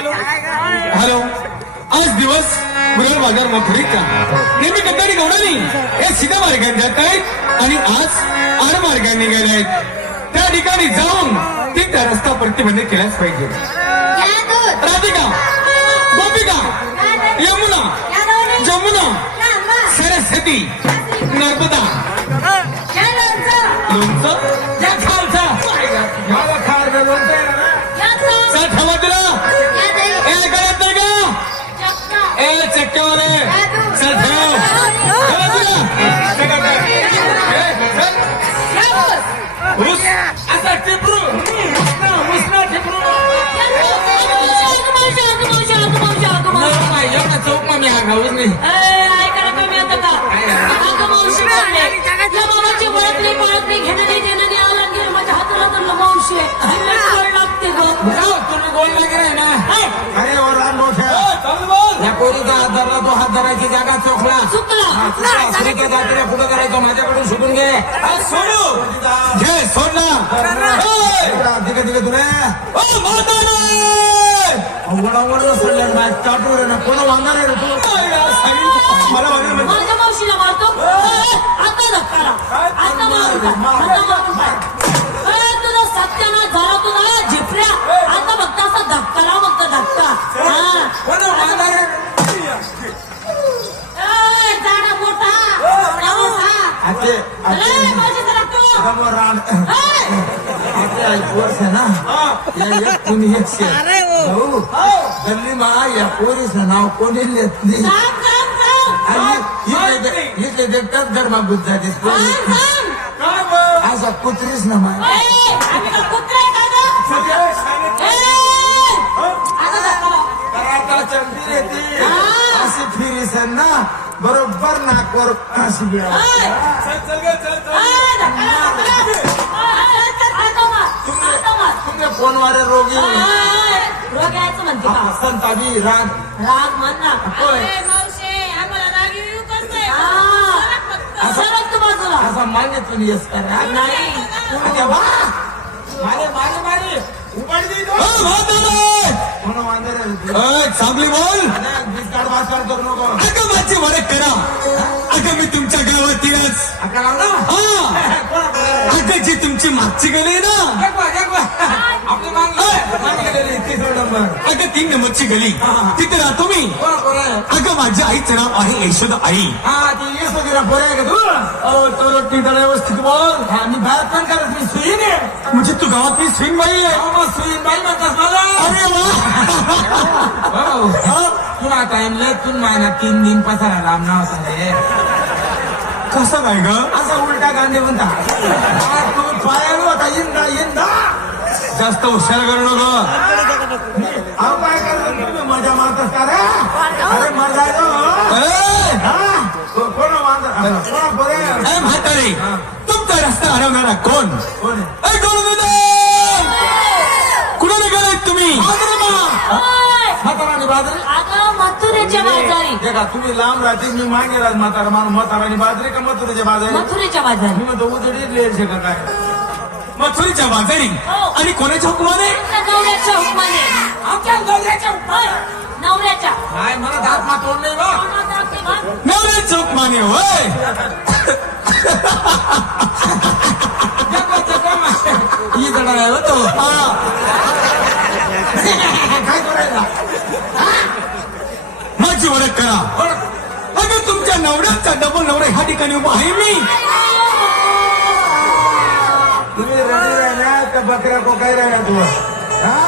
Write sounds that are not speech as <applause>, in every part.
Hello. आज दिवस मुरल बाजार मथुरीचा नेहमी कट्टारी गवडानी हे सीधा मार्गाने जात आहेत आणि आज आड मार्गाने गेले आहेत. त्या ठिकाणी जाऊन ते त्या रस्ता प्रतिबंधित केलाच पाहिजे. राधिका गोपिका यमुना जमुना सरस्वती नर्मदा. लोणचं? या खालचा तुला. ए गळत का ए चक्क्यावाले चल ठेव असा टिपरू टिपरू एवढा चौक मी हा खाऊच नाही पोरीचा हात धरला तो हात धरायची जागा चोखला. आफ्रिकेत जातीला कुठं करायचं माझ्याकडून शोधून घे. सोडू. घे सोड ना. तुला ओ, म्हातारे! अवघड अवघड सोडलं. माझ चाटूर ना कोण वांगा नाही रे तू? सांगितलं. मला म्हणजे- माझ्या मावशीला मारतो? ए, आता धक्काला आता मारू का? आता मारू का? ए, तुझा सत्यानाश झाला तुझा झिपऱ्या गल्ली मा या पोरीचं नाव कोणी लेत नाही. इथे देखतात धर्मा सांग. असा कुत्रीच ना मा चंदी येते हा. अशी फिरीस ना बरोबर नाकवर मार. आता मार. तुमचे फोनवारे रोगी रोग म्हणते का? संताबी राग. राग म्हण ना. होय. हा. सरक तू बाजूला. असा मान्यतून येस करा नाही? अरे वा मारे मारे मारे. उपाडी तू? ए, चांगली बोल. भाषण करू नको अगं माझी वडक करा. अगं मी तुमच्या गावात येस हा? अगं जी तुमची मागची गली ना. अगं तीन नंबरची गली. तिथे राहतो मी. आहे. अगं माझ्या आईचं नाव आहे यशोदा आई. हा व्यवस्थित बोल. हा मी बाहेर पण करत मी सुईन. आहे म्हणजे तू गावातली स्विंग बाई आहे? मग सुईन बाई म्हणतात मला. अरे वा. हो. तुला टाइम लय तू महिना तीन दिन पसारा लांब नव्हता रे. कसं काय ग? असा उलटा गांधी म्हणता हा, तू पायाला होता इंदा इंदा जास्त हुशार करू नको. अहो काय करतो मजा मारतात का रे? अरे मजा हो. हा? कोण म्हातारे तुमचा रस्ता अडवणारा कोण? कोण आहे? ए, गोलविंदे! कुणाला गेलाय तुम्ही म्हातारानी बाजरी? अगं मथुरेच्या बाजारी. हे का तुम्ही लांब राहते मी मागे राहत म्हातारा माणूस म्हातारानी बाजरी का मथुरीच्या बाजरी? मथुरेच्या बाजारी. मी म्हणतो उजडी लिहायचे का काय? मथुरीच्या बाजारी? हो. आणि कोणाच्या हुकुमाने? आमच्या नवऱ्याच्या हुकमाने. आमच्या नवऱ्याच्या हुकमाने नवऱ्याच्या. काय मला दात मा तोड नाही बा. कोणाचा हक्क आहे? नवरे चौक माने होय <laughs> ही जडा आहे हो तो काय करायला माझी ओळख करा अगं तुमच्या नवऱ्याचा डबल नवरा ह्या ठिकाणी उभा आहे. मी. तुम्ही रेडी राहिल्या का बकऱ्या को काय राहिल्या तू हा?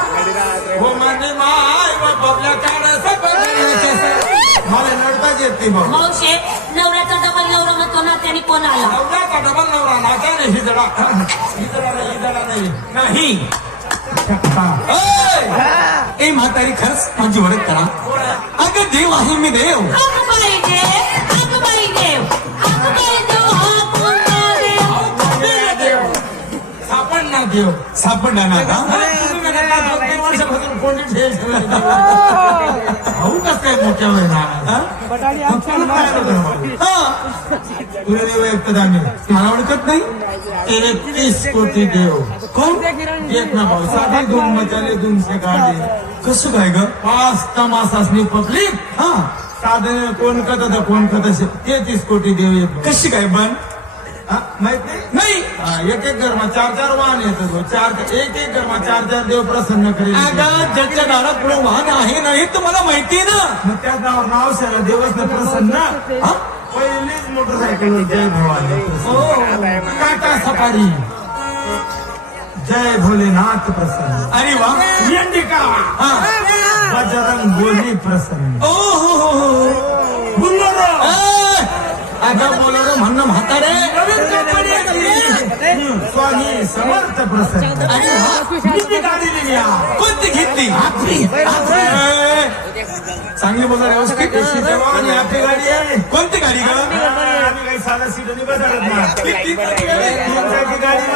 माने माय व बबल्या काढ मला लढताच येत नाही भाऊ मावशे नवऱ्याचा डबल नवरा म्हणतो ना त्याने कोण आला? नवऱ्याचा डबल नवरा नाही ही जडा ही जडा नाही ही जडा नाही. हा. ए म्हातारी खरंच माझी ओळख करा. अगं देव आहे मी देव. देव. सापडला ना का तुम्ही म्हणा, दोन तीन वर्षापासून कोणी ठेल ठेवलं. भाऊ कस काय मोठ्या वेळेला हा? तुला देव एक तर आम्ही मला ओळखत नाही? तेहतीस कोटी देव. कोण? एक ना भाऊ. साधे दोन मचाले दोनशे गाडी. कसं काय ग? पाच तमासासनी पब्लिक. हा. साधन कोण कथा कोण कथा तेहतीस कोटी देव येतो. कशी काय बन? माहीत नाही? नाही. हा, एक एक घरमा चार चार वाहन भाऊ. चार एक एक घरमा चार चार देव प्रसन्न करेल अगं ज्याच्या दारात पुढे वाहन आहे नाही तर मला माहिती ना? मग त्या नावावर नाव देवच ना प्रसन्न. हा? पहिलीच मोटरसायकल जय भवानी. प्रसन्न. टाटा सफारी. जय भोलेनाथ प्रसन्न. अरे वा. इंडिका हा. बजरंग बोली प्रसन्न. ओ हो हो हो ए, अगं बोलवलं म्हणणं म्हातारे. स्वामी समर्थ प्रसन्न. गाडी दिली या? कोणती घेतली? चांगली बोला व्यवस्थित आपली गाडी आहे. कोणती गाडी आम्ही काही साधा सीट गाडी